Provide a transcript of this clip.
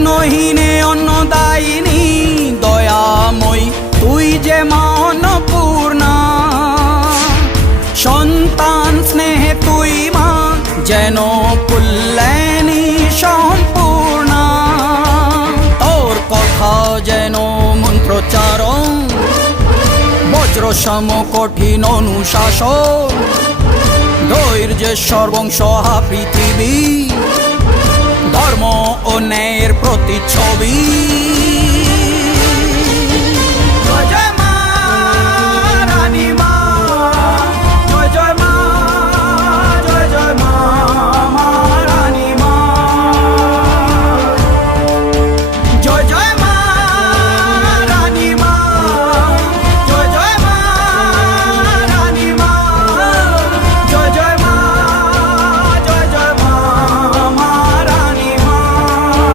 অন্নহীনে অন্নদায়িনী দয়াময়ী তুই যে মা অন্নপূর্ণা। সন্তান স্নেহে তুই মা যেন কল্যাণী সম্পূর্ণা। তোর কথা যেন মন্ত্রোচ্চারণ, বজ্রসম কঠিন অনুশাসন। ধৈর্যের সর্বংসহা পৃথিবী, ধর্ম ও ন্যায়ের প্রতিচ্ছবি।